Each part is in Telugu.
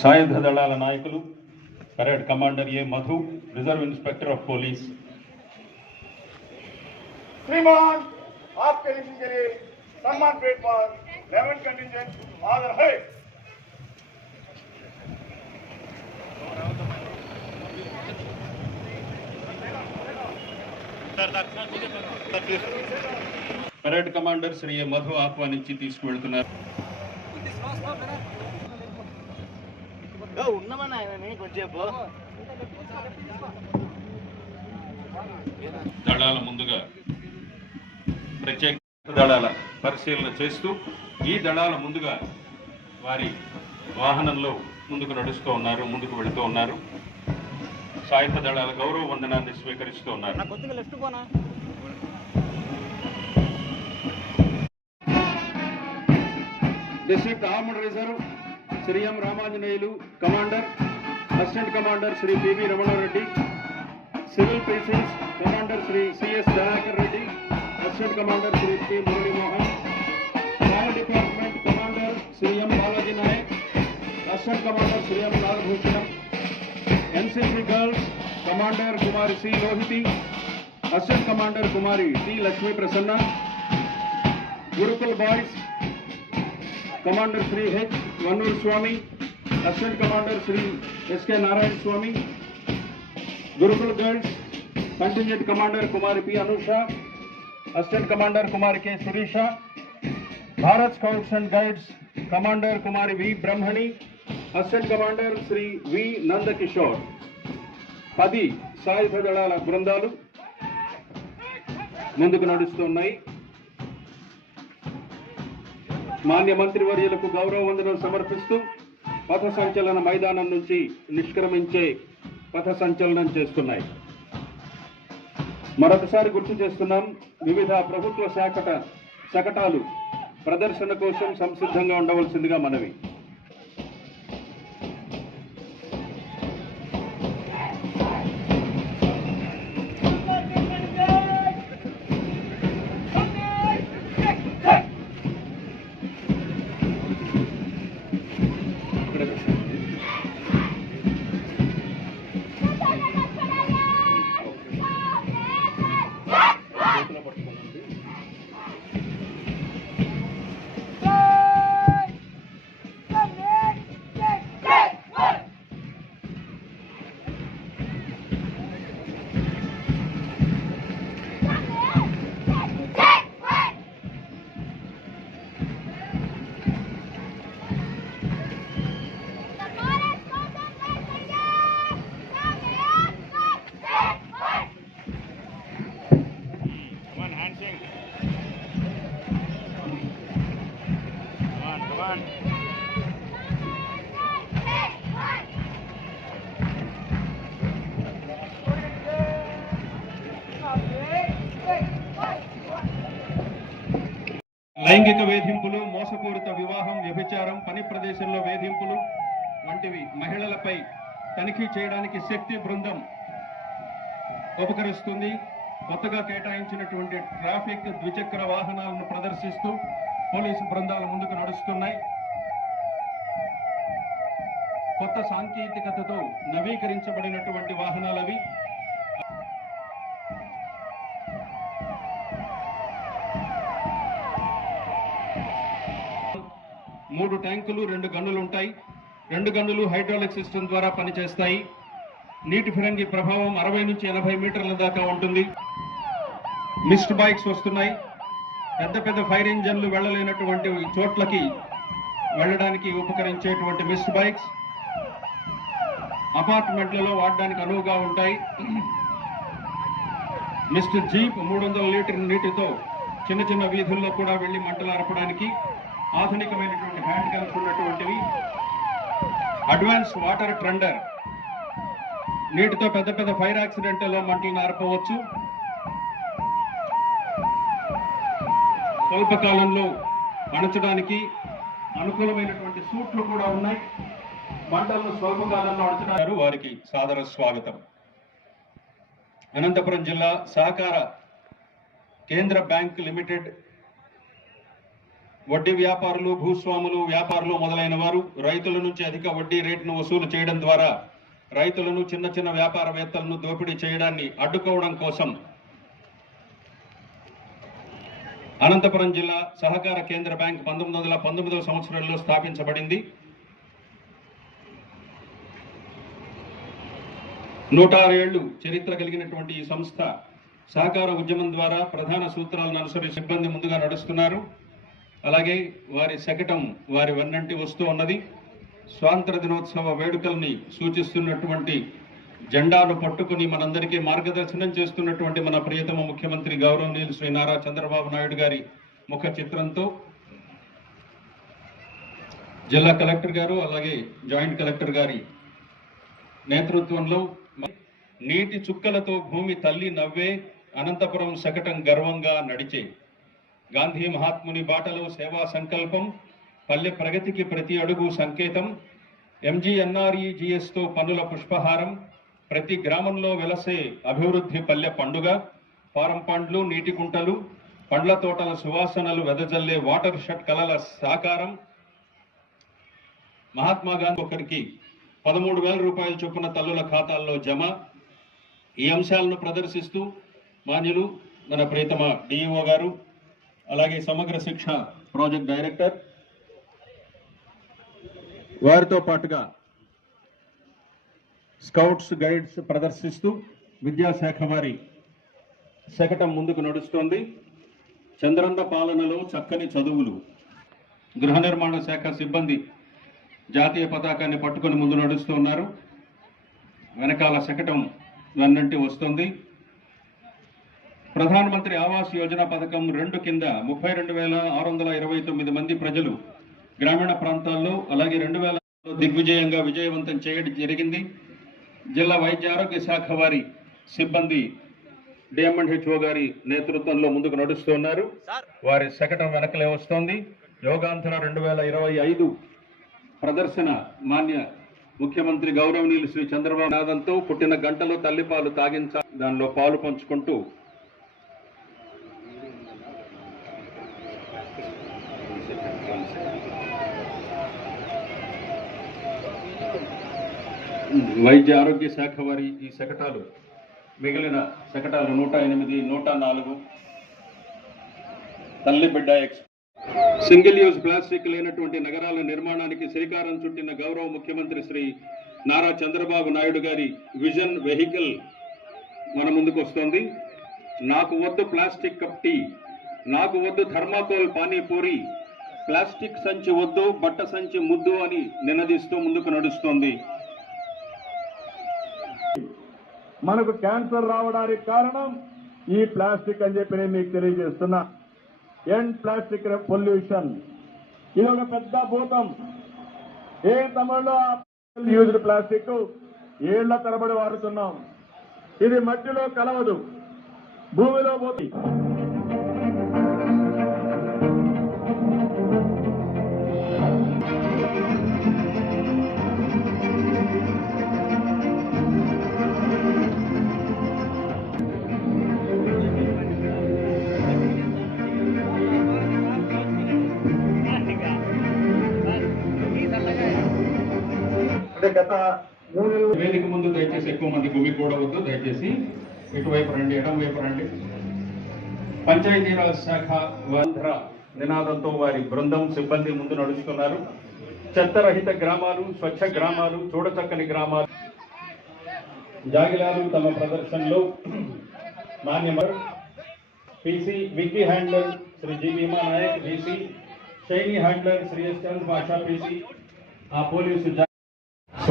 సాయుధ దళాల నాయకులు parade commander A Madhu reserve inspector of police श्रीमान आपके निधि के लिए सम्मान पेट पर लेवन कंटिजेंट हाजिर है parade commander Shri A Madhu ఆహ్వానించి తీసుకువెళ్తున్నారు ఉన్నామని ఆయన కొంచెంసేపు. దళాల ముందుగా ప్రత్యేక దళాల పరిశీలన చేస్తూ ఈ దళాల ముందుగా వారి వాహనంలో ముందుకు నడుస్తూ ఉన్నారు ముందుకు వెళుతూ ఉన్నారు. సాయుధ దళాల గౌరవ వందనాన్ని స్వీకరిస్తూ ఉన్నారు. District armed reserve Shri M Ramanjaneyulu commander assistant commander Shri PV Ramana Reddy civil police commander Shri CS Dayakar Reddy assistant commander Shri P Murali Mohan fire department commander Shri M Balaji Naik assistant commander Shri M Nagabhushanam NCC girls commander Kumari C Lohithi assistant commander Kumari T Lakshmi Prasanna Gurukul boys commander Shri H Vannuru Swamy assistant commander Shri SK Narayana Swamy Gurukul girls contingent commander Kumari P Anusha assistant commander Kumari K Sureesha Bharat scouts and guides commander Kumari V Brahmani assistant commander Shri V Nandakishore. పది సాయుధ దళాల బృందాలు ముందుకు నడుస్తున్నాయి. మాన్య మంత్రివర్యులకు గౌరవ వందనం సమర్పిస్తూ పథ సంచలన మైదానం నుంచి నిష్క్రమించే పథ సంచలనం చేస్తున్నాయి. మరొకసారి గుర్తు చేస్తున్నాం వివిధ ప్రభుత్వ శాఖట శకటాలు ప్రదర్శన కోసం సంసిద్ధంగా ఉండవలసిందిగా మనవి. లైంగిక వేధింపులు మోసపూరిత వివాహం వ్యభిచారం పని ప్రదేశంలో వేధింపులు వంటివి మహిళలపై తనిఖీ చేయడానికి శక్తి బృందం ఉపకరిస్తుంది. కొత్తగా కేటాయించినటువంటి ట్రాఫిక్ ద్విచక్ర వాహనాలను ప్రదర్శిస్తూ పోలీసు బృందాలు ముందుకు నడుస్తున్నాయి. కొత్త సాంకేతికతతో నవీకరించబడినటువంటి వాహనాలవి మూడు ట్యాంకులు రెండు గన్నులు ఉంటాయి రెండు గన్నులు హైడ్రాలిక్ సిస్టమ్ ద్వారా పనిచేస్తాయి. నీటి ఫిరంగి ప్రభావం అరవై నుంచి ఎనభై మీటర్ల దాకా ఉంటుంది. మిస్ట్ బైక్స్ వస్తున్నాయి. పెద్ద పెద్ద ఫైర్ ఇంజన్లు వెళ్ళలేనటువంటి చోట్లకి వెళ్ళడానికి ఉపకరించేటువంటి మిస్ట్ బైక్స్ అపార్ట్మెంట్లలో వాడడానికి అనువుగా ఉంటాయి. మిస్ట్ జీప్ మూడు వందల లీటర్ నీటితో చిన్న చిన్న వీధుల్లో కూడా వెళ్ళి మంటలు అరపడానికి ఆధునికమైనటువంటి హ్యాండ్ గన్స్ ఉన్నటువంటివి. అడ్వాన్స్ వాటర్ ట్రెండర్ నీటితో పెద్ద పెద్ద ఫైర్ యాక్సిడెంట్లో మంటలు నారపవచ్చు. స్వల్పకాలంలో అణచడానికి అనుకూలమైనటువంటి సూట్లు కూడా ఉన్నాయి. మంటలను స్వల్పకాలంలో కాలంలో వారికి సాదర స్వాగతం. అనంతపురం జిల్లా సహకార కేంద్ర బ్యాంక్ లిమిటెడ్ వడ్డీ వ్యాపారులు భూస్వాములు వ్యాపారులు మొదలైన వారు రైతుల నుంచి అధిక వడ్డీ రేటును వసూలు చేయడం ద్వారా రైతులను చిన్న చిన్న వ్యాపారవేత్తలను దోపిడీ చేయడాన్ని అడ్డుకోవడం కోసం అనంతపురం జిల్లా సహకార కేంద్ర బ్యాంక్ పంతొమ్మిది వందల పంతొమ్మిదవ సంవత్సరంలో స్థాపించబడింది. నూట ఆరు ఏళ్ళు చరిత్ర కలిగినటువంటి ఈ సంస్థ సహకార ఉద్యమం ద్వారా ప్రధాన సూత్రాలను అనుసరించి సిబ్బంది ముందుగా నడుస్తున్నారు. అలాగే వారి శకటం వారి వెన్నంటి వస్తూ ఉన్నది. స్వాతంత్ర దినోత్సవ వేడుకల్ని సూచిస్తున్నటువంటి జెండాను పట్టుకుని మనందరికీ మార్గదర్శనం చేస్తున్నటువంటి మన ప్రియతమ ముఖ్యమంత్రి గౌరవనీయులు శ్రీ నారా చంద్రబాబు నాయుడు గారి ముఖ చిత్రంతో జిల్లా కలెక్టర్ గారు అలాగే జాయింట్ కలెక్టర్ గారి నేతృత్వంలో నీటి చుక్కలతో భూమి తల్లి నవ్వే అనంతపురం శకటం గర్వంగా నడిచే గాంధీ మహాత్ముని బాటలో సేవా సంకల్పం పల్లె ప్రగతికి ప్రతి అడుగు సంకేతం ఎంజీఎన్ఆర్ఈజిఎస్తో పనుల పుష్పహారం ప్రతి గ్రామంలో వెలసే అభివృద్ధి పల్లె పండుగ పారం పండ్లు నీటి కుంటలు పండ్ల తోటల సువాసనలు వెదజల్లే వాటర్ షట్ కలల సాకారం. మహాత్మా గాంధీ ఒకరికి పదమూడు వేల రూపాయల చొప్పున తల్లుల ఖాతాల్లో జమ. ఈ అంశాలను ప్రదర్శిస్తూ మాన్యులు మన ప్రియతమ డిఈఓ గారు అలాగే సమగ్ర శిక్ష ప్రాజెక్ట్ డైరెక్టర్. వారితో పాటుగా స్కౌట్స్ గైడ్స్ ప్రదర్శిస్తూ విద్యాశాఖ వారి శకటం ముందుకు నడుస్తోంది. చంద్రన్న పాలనలో చక్కని చదువులు. గృహ నిర్మాణ శాఖ సిబ్బంది జాతీయ పతాకాన్ని పట్టుకొని ముందు నడుస్తూ ఉన్నారు. వెనకాల శకటం వెన్నంటి వస్తుంది. ప్రధానమంత్రి ఆవాస్ యోజన పథకం రెండు కింద ముప్పై రెండు వేల ఆరు వందల ఇరవై తొమ్మిది మంది ప్రజలు గ్రామీణ ప్రాంతాల్లో అలాగే రెండు వేల దిగ్విజయంగా విజయవంతం చేయడం జరిగింది. జిల్లా వైద్య ఆరోగ్య శాఖ వారి సిబ్బంది డిఎంఎండ్ హెచ్ఓ గారి నేతృత్వంలో ముందుకు నడుస్తున్నారు వారి శకటం వెనకలే వస్తోంది. యోగాంధ్ర రెండు వేల ఇరవై ఐదు ప్రదర్శన మాన్య ముఖ్యమంత్రి గౌరవనీయులు శ్రీ చంద్రబాబు నాదంతో పుట్టిన గంటలో తల్లిపాలు తాగించ దానిలో పాలు పంచుకుంటూ వైద్య ఆరోగ్య శాఖ వారి ఈ శకటాలు మిగిలిన శకటాలు నూట ఎనిమిది నూట నాలుగు. తల్లి బిడ్డ ఎక్స్ సింగిల్ యూజ్ ప్లాస్టిక్ లేనటువంటి నగరాల నిర్మాణానికి శ్రీకారం చుట్టిన గౌరవ ముఖ్యమంత్రి శ్రీ నారా చంద్రబాబు నాయుడు గారి విజన్ వెహికల్ మన ముందుకు వస్తోంది. నాకు వద్దు ప్లాస్టిక్ కప్ టీ నాకు వద్దు థర్మాకోల్ పానీపూరి ప్లాస్టిక్ సంచి వద్దు బట్ట సంచి ముద్దు అని నినదిస్తూ ముందుకు నడుస్తోంది. మనకు క్యాన్సర్ రావడానికి కారణం ఈ ప్లాస్టిక్ అని చెప్పి నేను మీకు తెలియజేస్తున్నా. ఎండ్ ప్లాస్టిక్ పొల్యూషన్ ఇది ఒక పెద్ద భూతం. ఏ తమిళలో యూజ్డ్ ప్లాస్టిక్ ఏళ్ళ తరబడి వాడుతున్నాం. ఇది మట్టిలో కలవదు. భూమిలో పోతుంది. గత మూడు వేదిక ముందు దయచేసి ఎక్కువ మంది గుమికూడవద్దు దయచేసి ఇటువైపు రండి ఎడం వైపు రండి. పంచాయతీరాజ్ శాఖ వంధ్ర నినాదంతో వారి బృందం సిబ్బంది ముందు నడుస్తున్నారు చెత్తరహిత గ్రామాలు స్వచ్ఛ గ్రామాలు చూడచక్కని గ్రామాలు. జాగిలాలు తమ ప్రదర్శనలో నాణ్యమ PC Vicky handler Shri G Bheema Naik BC Shiny handler Shri S Chand Basha PC ఆ పోలీసు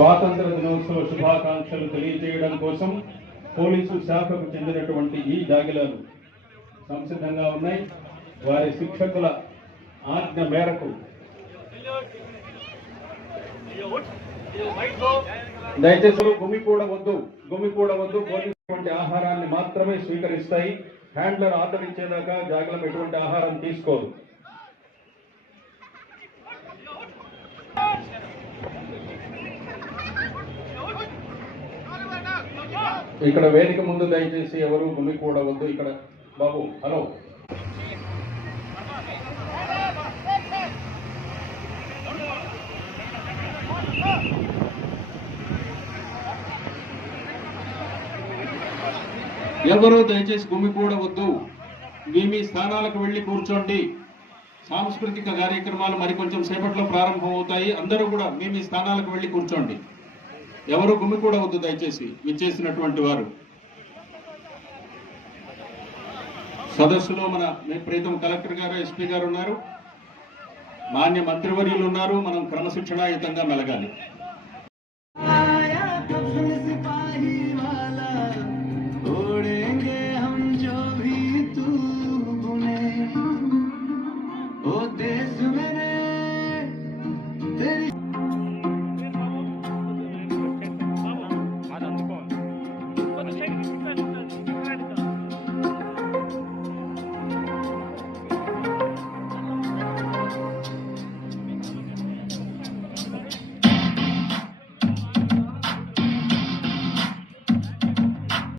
స్వాతంత్ర దినోత్సవ శుభాకాంక్షలు తెలియజేయడం కోసం పోలీసు శాఖకు చెందినటువంటి ఈ జాగిలాలు సంసిద్ధంగా ఉన్నాయి. వారి శిక్షకుల ఆజ్ఞ మేరకు దయచేసి గుమికూడవద్దు గుమికూడవద్దు పోలీసు ఆహారాన్ని మాత్రమే స్వీకరిస్తాయి. హ్యాండ్లర్ ఆర్డర్ ఇచ్చేదాకా జాగ్రత్త ఎటువంటి ఆహారం తీసుకోదు ఇక్కడ వేదిక ముందు దయచేసి ఎవరు గుమికూడవద్దు ఇక్కడ బాబు హలో. ఎవరు దయచేసి గుమికూడవద్దు మీ మీ స్థానాలకు వెళ్ళి కూర్చోండి. సాంస్కృతిక కార్యక్రమాలు మరి కొంచెం సేపట్లో ప్రారంభం అవుతాయి అందరూ కూడా మీ మీ స్థానాలకు వెళ్ళి కూర్చోండి. ఎవరు గుమికూడవద్దు దయచేసి విచ్చేసినటువంటి వారు. సదస్సులో మన మీ ప్రీతం కలెక్టర్ గారు ఎస్పీ గారు ఉన్నారు. మాన్య మంత్రివర్యులు ఉన్నారు. మనం క్రమశిక్షణాయుతంగా మెలగాలి.